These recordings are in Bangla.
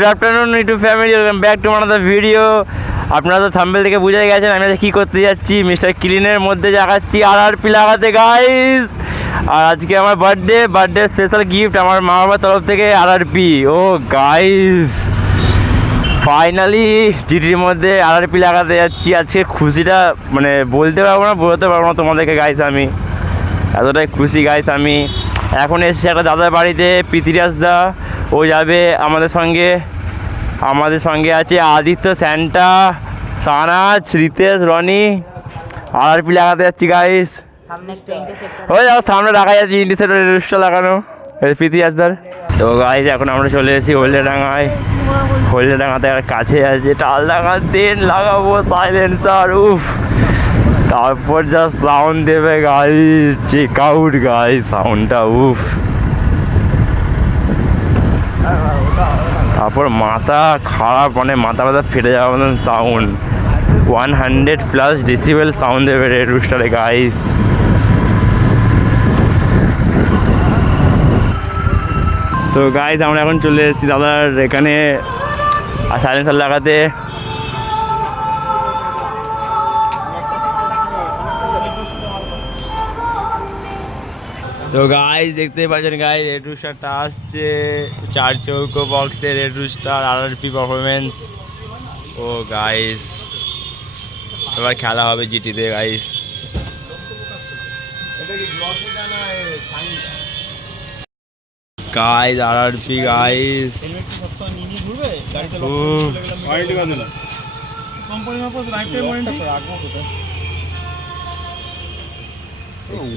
Good afternoon YouTube family, welcome back to another video. আপনারা তো থাম্বনেল থেকে বুঝে গেছেন আমি কী করতে যাচ্ছি। মিস্টার ক্লিনের মধ্যে যাচ্ছি RRP লাগাতে গাইস। আর আজকে আমার বার্থডে স্পেশাল গিফট আমার মা বাবার তরফ থেকে RRP। ও গাইস, ফাইনালি জিটির মধ্যে RRP লাগাতে যাচ্ছি। আজকে খুশিটা মানে বলতে পারবো না, বোঝাতে পারবো না তোমাদেরকে গাইস। আমি এতটাই খুশি গাইস। আমি এখন এসেছি একটা দাদার বাড়িতে, পৃথিরাজ দা, ও যাবে আমাদের সঙ্গে আছে আদিত্য, স্যান্টা, সানাজ, রিতেশ, রনি। RRP লাগাতে যাচ্ছি গাইস। ওই যাও সামনে রাখা যাচ্ছে ইন্ডিসেটের রুস্টার লাগানো পৃথিরাজদার। তো গাইস এখন আমরা চলে এসেছি হলদেডাঙ্গাতে কাছে আছে টালডাঙ্গা, দেন লাগাবো সাইলেন্সার। উফ, তারপর যা সাউন্ড দেবে গাইস, চেক আউট গাইস সাউন্ডটা। উফ, তারপর মাথা খারাপ, মানে মাথা ফেটে যাওয়ার মতন সাউন্ড। 100+ ডেসিবেল সাউন্ড দেবে রেড রুস্টারে গাইস। তো গাইস আমরা এখন চলে এসেছি দাদার এখানে সাইলেন্সার লাগাতে। তো গাইস দেখতে পাচ্ছেন গাইস, রেড রুস্টারটা আসছে 4 চৌকো বক্সে red rooster RRP performance. Oh guys এবার খেলা হবে জিটিতে guys. Guys RRP guys.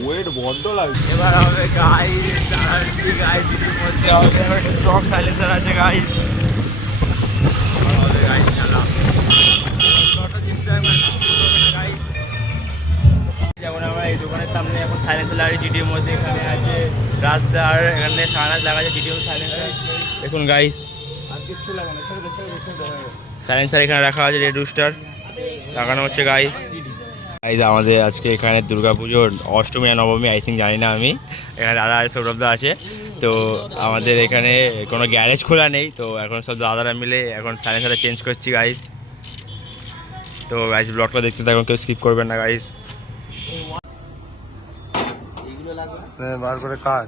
Weight বড্ড লাগছে। এবার হবে গাইস RRP গাইস, জিটির মধ্যে হবে স্টক সাইলেন্সার আছে গাইস। হবে গাইস খেলা। যেমন আমরা এই দোকানের সামনে এখন সাইলেন্সার লাগাই জিটির মধ্যে। এখানে আছে রাস্তা, আর এখানে সানাজ লাগাচ্ছে জিটির সাইলেন্সার। দেখুন গাইস সাইলেন্সার এখানে রাখা আছে, রেড রুস্টার লাগানো হচ্ছে গাইস। গাইস আমাদের আজকে এখানে দুর্গাপুজোর অষ্টমী আর নবমী, আই থিঙ্ক জানি না আমি। এখানে দাদা সৌরভদা আছে। তো আমাদের এখানে কোনো গ্যারেজ খোলা নেই, তো এখন সব দাদারা মিলে এখন সাইলেন্সারটা চেঞ্জ করছি গাইস। তো গাইস ব্লগটা দেখতে থাকুন, কেউ স্কিপ করবেন না গাইস। বার করে কাট,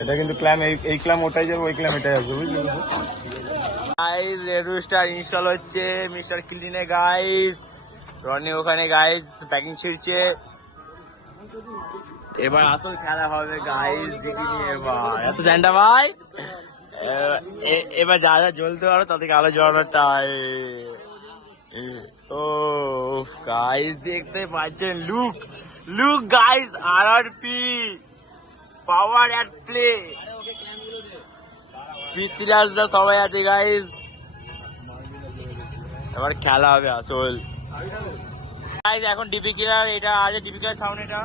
এটা কিন্তু ক্ল্যাম, এই ক্ল্যাম ওটাই যাবে, ওই ক্ল্যাম এটাই আসবে, বুঝলি গাইস। রেড রুস্টার ইনস্টল হচ্ছে মিস্টার ক্লিনে গাইস। রনি ওখানে গাইস প্যাকিং ছিড়ছে। এবার আসল খেলা হবে গাইস, দেখিনি এবার এত ঝান্ডা ভাই। এবার যা যা জ্বলতে পারো তাদেরকে আলো জ্বালানোর টাইম। ও গাইস দেখতে পাচ্ছেন, look guys, RRP power at play. পৃথিরাজদা সবাই আছে গাইস, এবার খেলা হবে আসল গাইস। এখন ডিপি কিলার এটা আছে, ডিপি কিলার সাউন্ড এটা।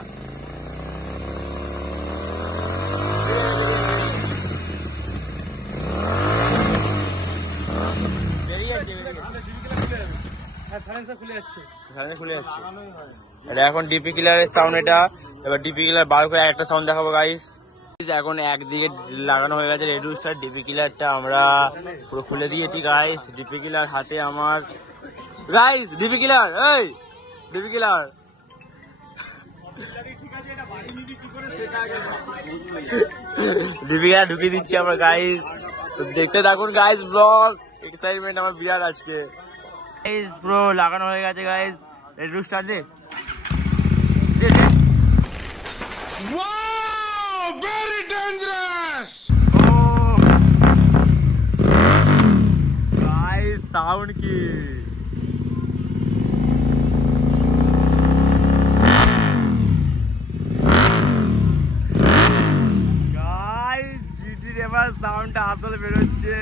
খুলে যাচ্ছে এটা এখন ডিপি কিলারের সাউন্ড এটা। এবার ডিপি কিলার বার করে একটা সাউন্ড দেখাবো গাইস। এখন একদিকে লাগানো হয়ে গেছে রেড রুস্টার, ডিপি কিলারটা আমরা পুরো খুলে দিয়েছি গাইস। ডিপি কিলার হাতে আমার গাইস, ডিপি কিলার, এই ডিপি কিলার ডিপি কিলার ঢুকিয়ে দিচ্ছি আমরা গাইস। তো দেখতে থাকুন গাইস ব্লগ, এক্সাইটমেন্ট আমার বিরাট আজকে গাইস। পুরো লাগানো হয়ে গেছে গাইস রেড রুস্টার। দে very dangerous. গাইস সাউন্ড কি গাইস, জিটির এবার সাউন্ডটা আসলে বেরোচ্ছে।